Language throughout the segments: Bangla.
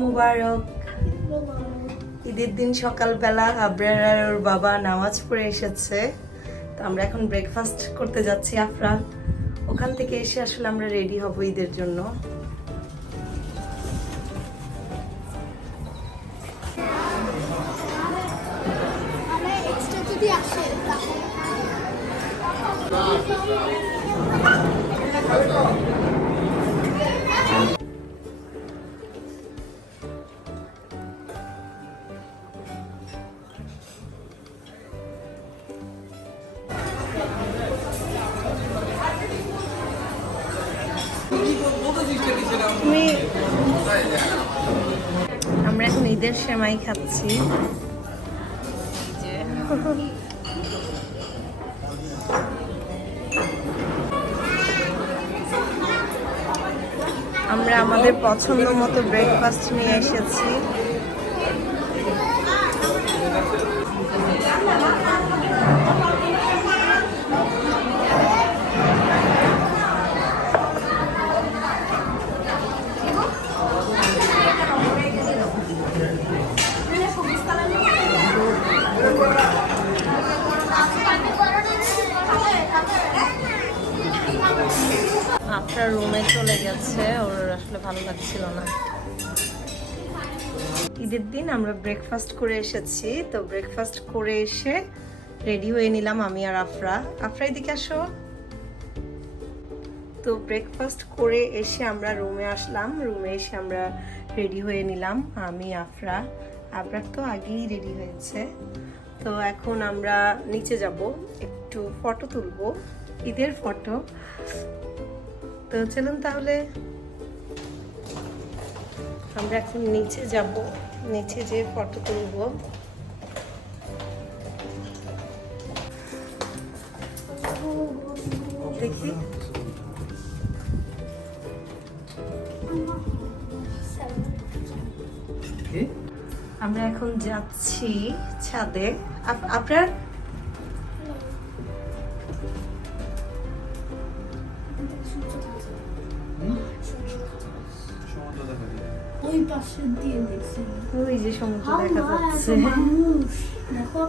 মুবারক। ঈদের দিন সকালবেলা আবরার ওর বাবা নামাজ পড়ে এসেছে। তো আমরা এখন ব্রেকফাস্ট করতে যাচ্ছি আফরা ওখান থেকে এসে আসলে আমরা রেডি হব ঈদের জন্য। আমরা এখন ঈদের সেমাই খাচ্ছি। আমরা আমাদের পছন্দ মতো ব্রেকফাস্ট নিয়ে এসেছি। আপনার রুমে চলে গেছে, ওর আসলে ভালো লাগছিল না। ঈদের দিন আমরা ব্রেকফাস্ট করে এসেছি, তো ব্রেকফাস্ট করে এসে রেডি হয়ে নিলাম আমি আর আফরা। আফরা, এদিকে আসো। তো ব্রেকফাস্ট করে এসে আমরা রুমে আসলাম রুমে এসে আমরা রেডি হয়ে নিলাম, আমি, আফরা। আফরার তো আগেই রেডি হয়েছে। তো এখন আমরা নিচে যাব, একটু ফটো তুলবো, ঈদের ফটো তো চলুন তাহলে আমরা এখন নিচে যাব। নিচে যে ফটো তুলবো। দেখি। আমরা এখন যাচ্ছি ছাদে। আপ- আপনার ওই পাশে দিয়ে দেখছি ওই যে সমুদ্র দেখা যাচ্ছে। মানুষ। দেখো।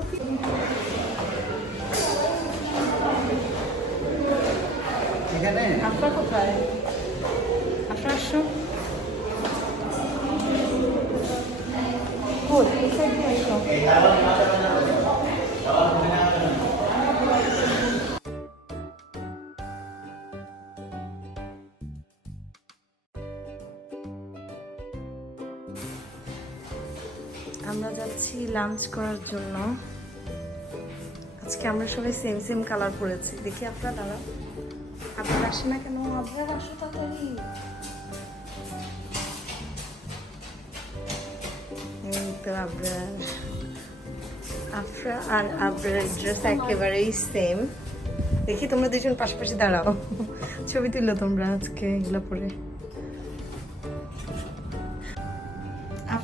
এখানে? আপনার কোথায়? আপনার আসুন। কই? কোথায় দিয়ে আসো? আমরা যাচ্ছি লাঞ্চ করার জন্য। আজকে আমরা সবাই সেম সেম কালার পরেছি। দেখি আপনারা দাঁড়া আপনার আসে না কেন? আপনার আসো তাড়াতাড়ি। আর ড্রেস একেবারেই সেম দেখি তোমরা দুজন পাশাপাশি দাঁড়াও। ছবি তুললো তোমরা আজকে এগুলো পরে।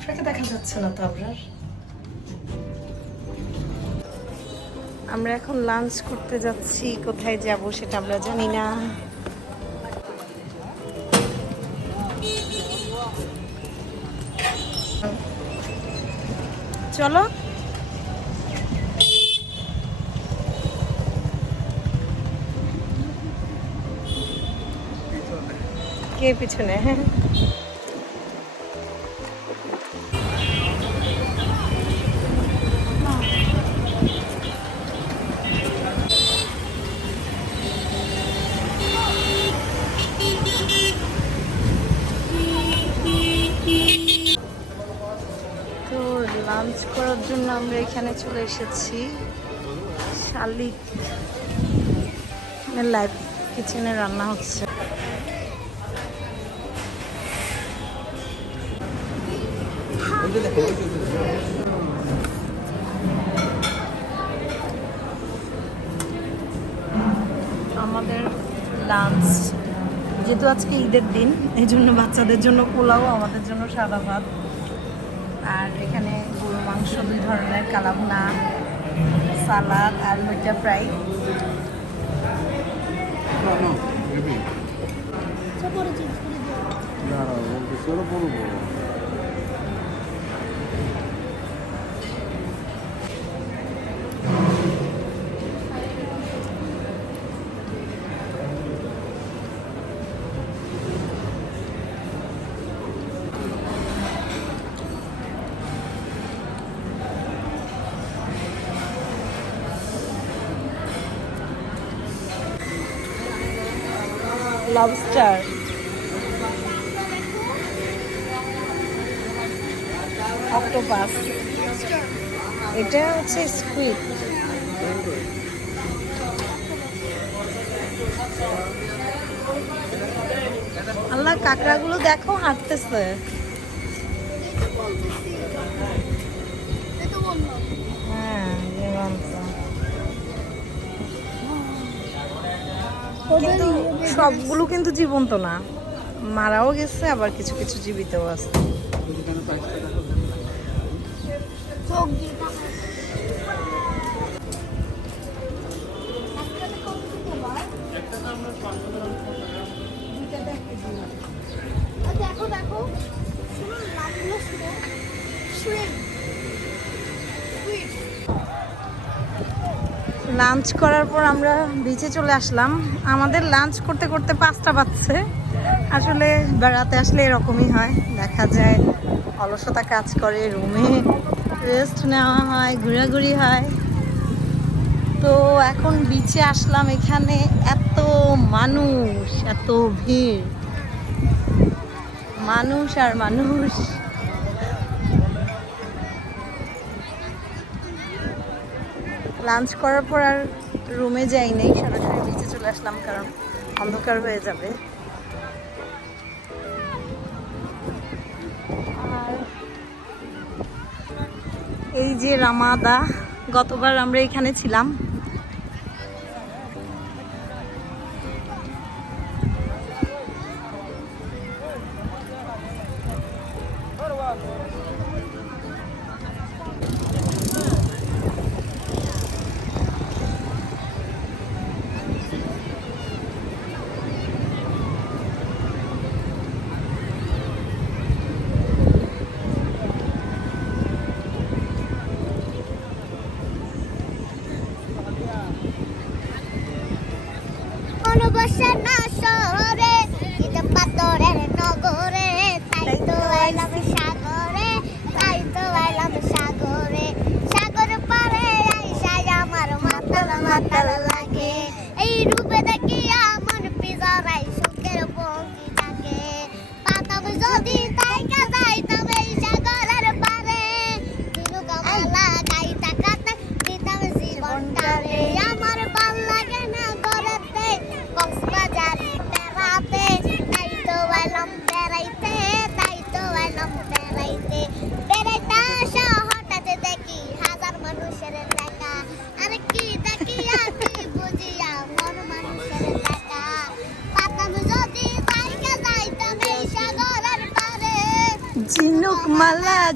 আফরাকে দেখা যাচ্ছে না তো আবরার আমরা এখন লাঞ্চ করতে যাচ্ছি, কোথায় যাব সেটা আমরা জানি না। চলো। কে পিছনে? তো এখানে চলে এসেছি। শালিক লাইভ কিচেনে রান্না হচ্ছে। আমাদের লাঞ্চ যেহেতু আজকে ঈদের দিন এই জন্য বাচ্চাদের জন্য পোলাও, আমাদের জন্য সাদা ভাত। আর এখানে গরু মাংস দুই ধরনের কালাভুনা সালাদ আর লইটা ফ্রাই। দাঁড়াও বলতে লবস্টার অক্টোপাস এটা হচ্ছে স্কুইড আল্লাহ কাঁকড়াগুলো দেখো হাঁটতেছে। হ্যাঁ সবগুলো কিন্তু জীবন্ত না। মারাও গেছে আবার কিছু কিছু জীবিতও আছে। লাঞ্চ করার পর আমরা বিচে চলে আসলাম। আমাদের লাঞ্চ করতে করতে পাঁচটা বাজছে। আসলে বেড়াতে আসলে এরকমই হয়। দেখা যায় অলসতা কাজ করে রুমে রেস্ট নেওয়া হয়, ঘোরাঘুরি হয়। তো এখন বিচে আসলাম। এখানে এত মানুষ, এত ভিড়। মানুষ আর মানুষ। লাঞ্চ করার পর আর রুমে যাই নাই, সরাসরি নিচে চলে আসলাম কারণ অন্ধকার হয়ে যাবে। আর এই যে রামাদা, গতবার আমরা এখানে ছিলাম।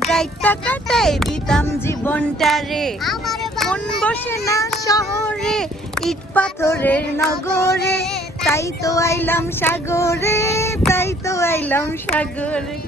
গাইটা কাটাই দিতাম জীবনটা রে মন বসে না শহরে ইট পাথরের নগরে। তাই তো আইলাম সাগরে তাই তো আইলাম সাগরে।